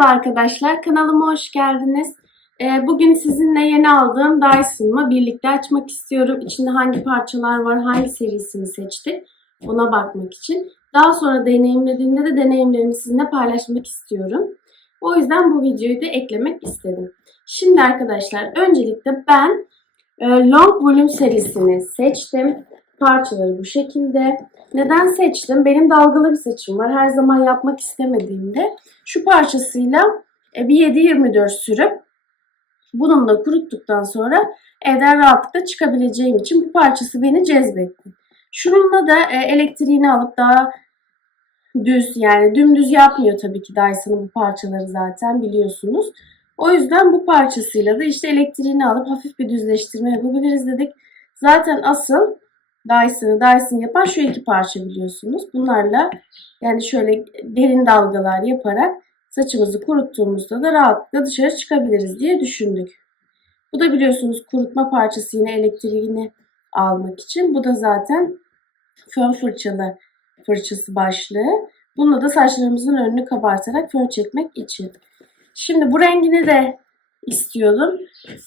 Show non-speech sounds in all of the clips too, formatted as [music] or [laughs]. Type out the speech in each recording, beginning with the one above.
Merhaba arkadaşlar, kanalıma hoş geldiniz. Ee, Bugün sizinle yeni aldığım Dyson'ımı birlikte açmak istiyorum. İçinde hangi parçalar var, hangi serisini seçtik ona bakmak için. Daha sonra deneyimlediğimde de deneyimlerimi sizinle paylaşmak istiyorum. O yüzden bu videoyu da eklemek istedim. Şimdi arkadaşlar öncelikle ben e, Long Volume serisini seçtim. Parçaları bu şekilde. Neden seçtim? Benim dalgalı bir saçım var. Her zaman yapmak istemediğimde şu parçasıyla e, bir 7-24 sürüp bununla kuruttuktan sonra evden rahatlıkla çıkabileceğim için bu parçası beni cezbetti. Şununla da e, elektriğini alıp daha düz yani dümdüz yapmıyor tabii ki Dyson'ın bu parçaları zaten biliyorsunuz. O yüzden bu parçasıyla da işte elektriğini alıp hafif bir düzleştirme yapabiliriz dedik. Zaten asıl Dyson'ı Dyson yapan şu iki parça biliyorsunuz. Bunlarla yani şöyle derin dalgalar yaparak saçımızı kuruttuğumuzda da rahatlıkla dışarı çıkabiliriz diye düşündük. Bu da biliyorsunuz kurutma parçası yine elektriğini almak için. Bu da zaten fön fırçalı fırçası başlığı. Bununla da saçlarımızın önünü kabartarak fön çekmek için. Şimdi bu rengini de istiyordum.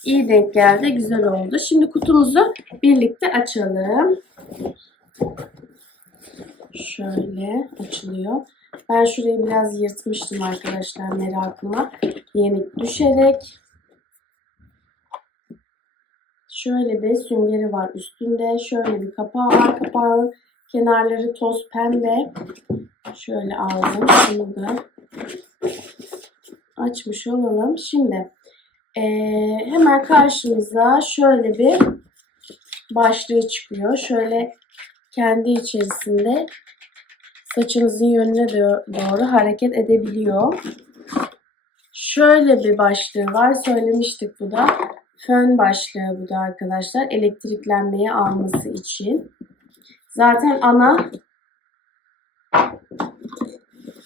İyi denk geldi. Güzel oldu. Şimdi kutumuzu birlikte açalım. Şöyle açılıyor. Ben şurayı biraz yırtmıştım arkadaşlar merakıma. Yenik düşerek. Şöyle bir süngeri var üstünde. Şöyle bir kapağı var. Kapağın kenarları toz pembe. Şöyle aldım. Şunu da açmış olalım. Şimdi ee, hemen karşımıza şöyle bir başlığı çıkıyor. Şöyle kendi içerisinde saçımızın yönüne doğru hareket edebiliyor. Şöyle bir başlığı var. Söylemiştik bu da. Fön başlığı bu da arkadaşlar. Elektriklenmeyi alması için. Zaten ana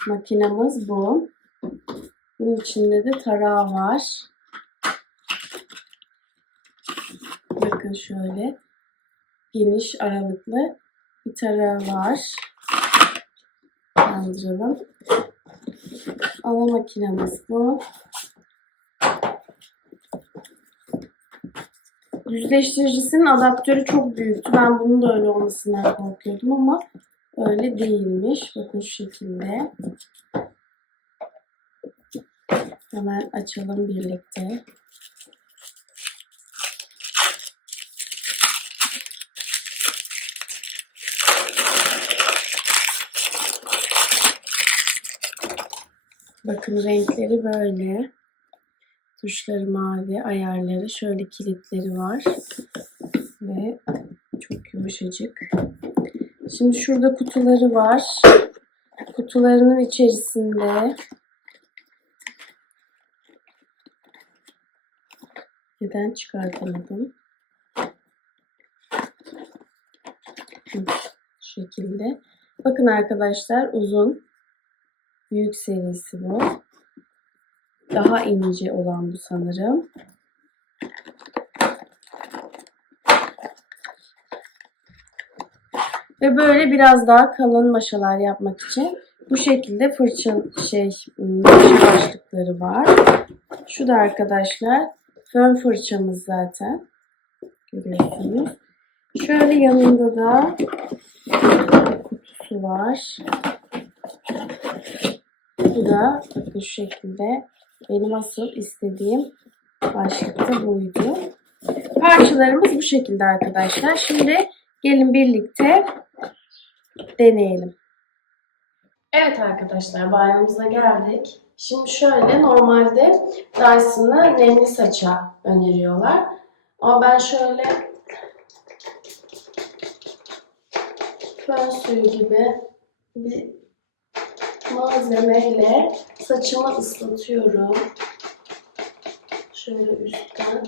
makinamız bu. Bunun içinde de tarağı var. Bakın şöyle geniş aralıklı bir tarağı var. Kaldıralım. Ana makinamız bu. Düzleştiricisinin adaptörü çok büyüktü. Ben bunun da öyle olmasından korkuyordum ama öyle değilmiş. Bakın şu şekilde. Hemen açalım birlikte. Bakın renkleri böyle. Tuşları mavi, ayarları şöyle kilitleri var. Ve çok yumuşacık. Şimdi şurada kutuları var. Kutularının içerisinde neden çıkartamadım? Şu şekilde. Bakın arkadaşlar uzun Büyük serisi bu. Daha ince olan bu sanırım. Ve böyle biraz daha kalın maşalar yapmak için bu şekilde fırça şey maşa başlıkları var. Şu da arkadaşlar fön fırçamız zaten. Görüyorsunuz. Şöyle yanında da kutusu var. Bu da bakın şu şekilde benim asıl istediğim başlıkta buydu. Parçalarımız bu şekilde arkadaşlar. Şimdi gelin birlikte deneyelim. Evet arkadaşlar bayramımıza geldik. Şimdi şöyle normalde Dyson'ı nemli saça öneriyorlar. Ama ben şöyle fön suyu gibi bir malzemeyle saçımı ıslatıyorum. Şöyle üstten.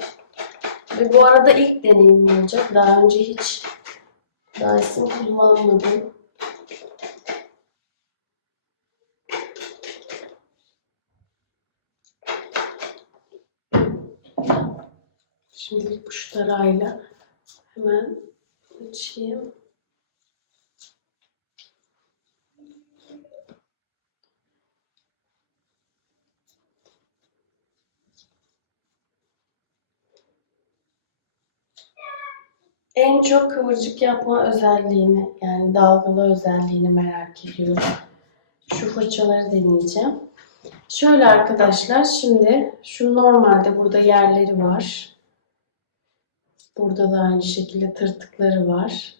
Ve bu arada ilk deneyim olacak. Daha önce hiç Dyson kullanmadım. Şimdi bu şu hemen açayım. En çok kıvırcık yapma özelliğini yani dalgalı özelliğini merak ediyorum. Şu fırçaları deneyeceğim. Şöyle arkadaşlar şimdi şu normalde burada yerleri var. Burada da aynı şekilde tırtıkları var.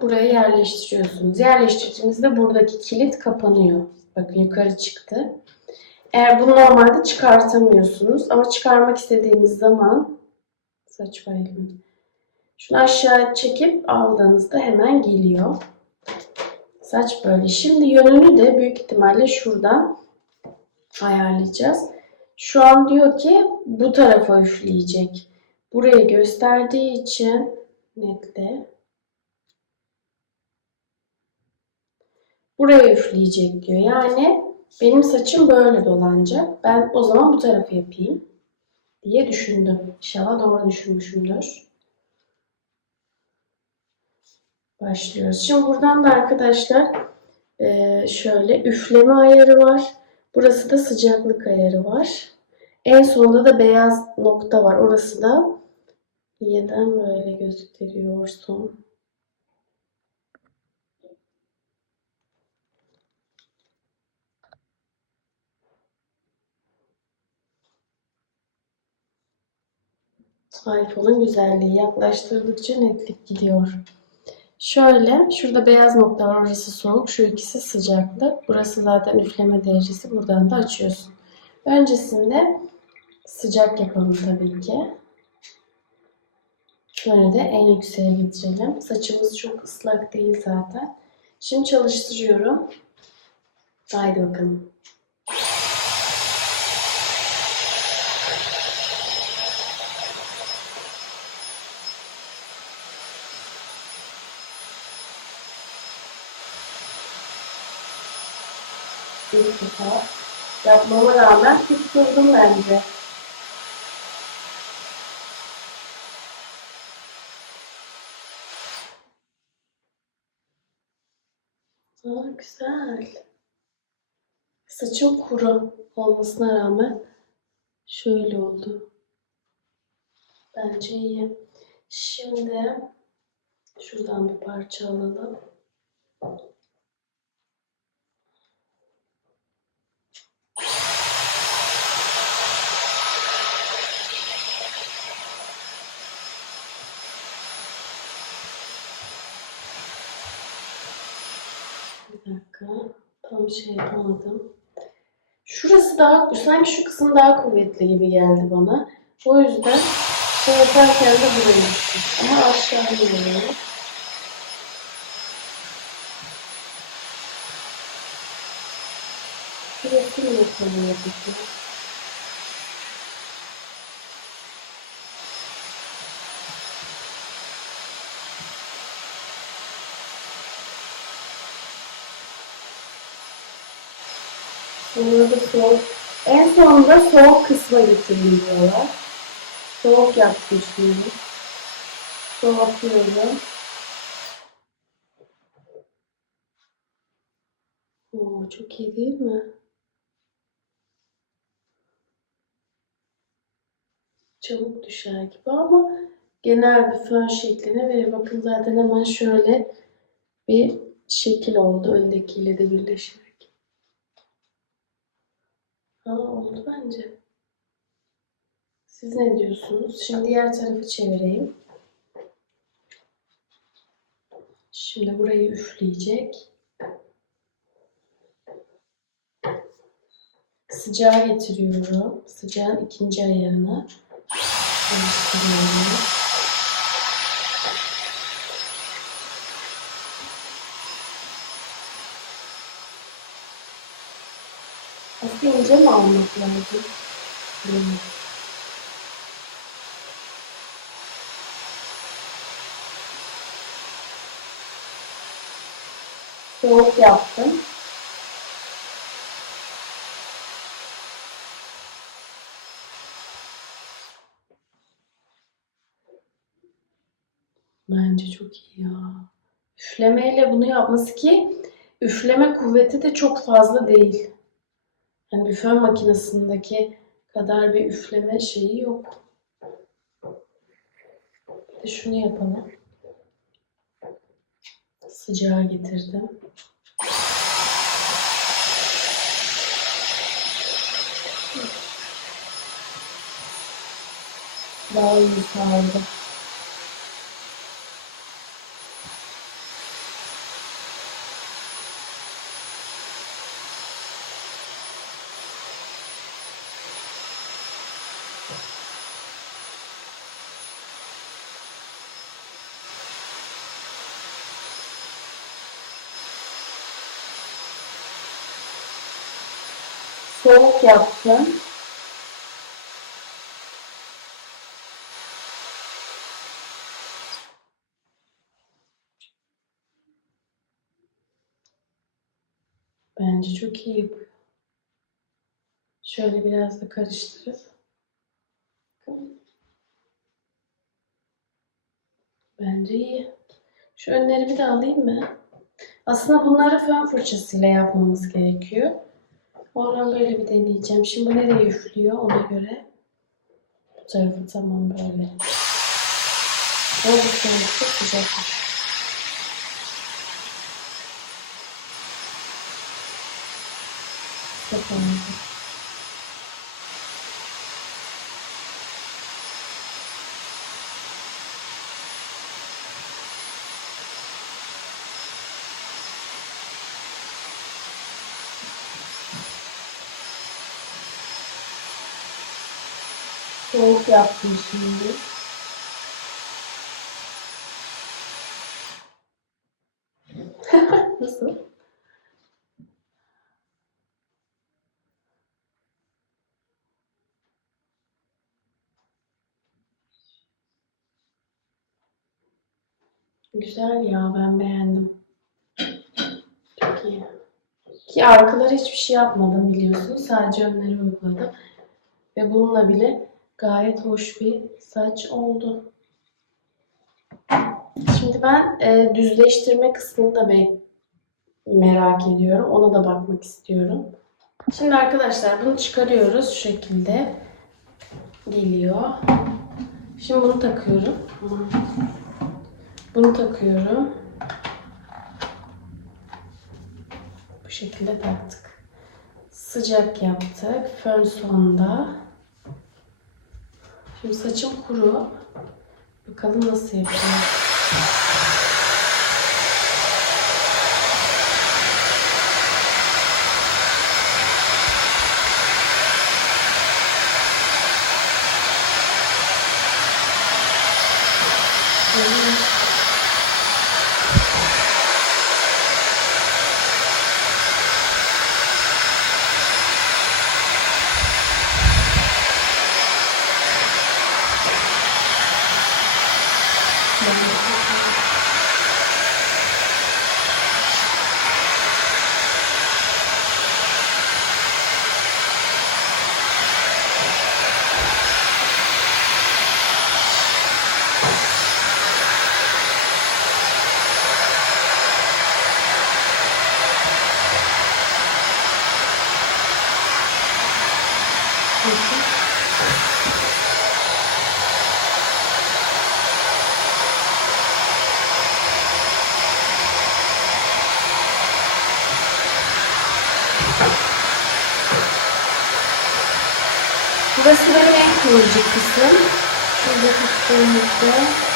Buraya yerleştiriyorsunuz. Yerleştirdiğinizde buradaki kilit kapanıyor. Bakın yukarı çıktı. Eğer bunu normalde çıkartamıyorsunuz ama çıkarmak istediğiniz zaman saç var. Şunu aşağı çekip aldığınızda hemen geliyor. Saç böyle. Şimdi yönünü de büyük ihtimalle şuradan ayarlayacağız. Şu an diyor ki bu tarafa üfleyecek. Burayı gösterdiği için netle buraya üfleyecek diyor. Yani benim saçım böyle dolanacak. Ben o zaman bu tarafı yapayım diye düşündüm. İnşallah doğru düşünmüşümdür. Başlıyoruz. Şimdi buradan da arkadaşlar eee, şöyle üfleme ayarı var. Burası da sıcaklık ayarı var. En sonunda da beyaz nokta var. Orası da neden böyle gösteriyorsun? iPhone'un güzelliği yaklaştırdıkça netlik gidiyor. Şöyle, şurada beyaz nokta var. Orası soğuk. Şu ikisi sıcaklık. Burası zaten üfleme derecesi. Buradan da açıyorsun. Öncesinde sıcak yapalım tabii ki. Şöyle de en yükseğe getirelim. Saçımız çok ıslak değil zaten. Şimdi çalıştırıyorum. Haydi bakalım. İlk defa yapmama rağmen tutturdum bence. Aa, güzel. Saçım kuru olmasına rağmen şöyle oldu. Bence iyi. Şimdi şuradan bir parça alalım. Bir dakika. Tam şey yapamadım. Şurası daha, sanki şu kısım daha kuvvetli gibi geldi bana. O yüzden şey yaparken de burayı tuttum. Ama aşağıya iniyorum. Şurası mı yapalım? Sonra da soğuk. En sonunda soğuk kısma getirin diyorlar. Soğuk yaptım şimdi. Soğutuyorum. Oo, çok iyi değil mi? Çabuk düşer gibi ama genel bir fön şekline verir. Bakın zaten hemen şöyle bir şekil oldu öndekiyle de birleşerek. Ha, oldu bence. Siz ne diyorsunuz? Şimdi diğer tarafı çevireyim. Şimdi burayı üfleyecek. Sıcağı getiriyorum. Sıcağın ikinci ayarını çalıştırıyorum. Aslında ince mi almak lazım? Hmm. Soğuk yaptım. Bence çok iyi ya. Üflemeyle bunu yapması ki üfleme kuvveti de çok fazla değil. Yani bir fön makinesindeki kadar bir üfleme şeyi yok. Bir de şunu yapalım. Sıcağı getirdim. Daha iyi sağladı. Soğuk yaptım. Bence çok iyi. Şöyle biraz da karıştırıp. Bence iyi. Şu önlerimi de alayım mı? Aslında bunları fön fırçasıyla yapmamız gerekiyor. Oradan böyle bir deneyeceğim. Şimdi nereye üflüyor ona göre. Bu tarafı tamam böyle. Ama bu çok sıcakmış. Yapalım. Soğuk yaptım şimdi. [laughs] Nasıl? Güzel ya ben beğendim. Çok iyi. Ki arkalara hiçbir şey yapmadım biliyorsun. Sadece önleri uyguladım. Ve bununla bile gayet hoş bir saç oldu. Şimdi ben e, düzleştirme kısmını da be- merak ediyorum. Ona da bakmak istiyorum. Şimdi arkadaşlar bunu çıkarıyoruz şu şekilde. Geliyor. Şimdi bunu takıyorum. Bunu takıyorum. Bu şekilde taktık. Sıcak yaptık. Fön sonda. Şimdi saçım kuru. Bakalım nasıl yapacağım. Burası benim en kıvırcık kısım. Şurada tuttuğumuzda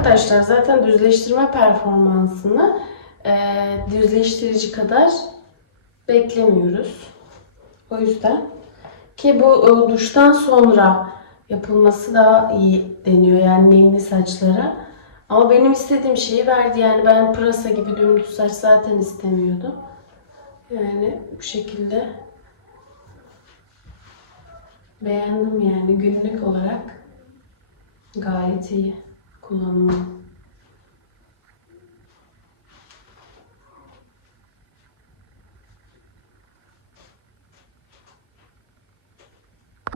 arkadaşlar zaten düzleştirme performansını e, düzleştirici kadar beklemiyoruz. O yüzden ki bu e, duştan sonra yapılması daha iyi deniyor yani nemli saçlara. Ama benim istediğim şeyi verdi yani ben pırasa gibi dümdüz saç zaten istemiyordum. Yani bu şekilde beğendim yani günlük olarak gayet iyi 嗯。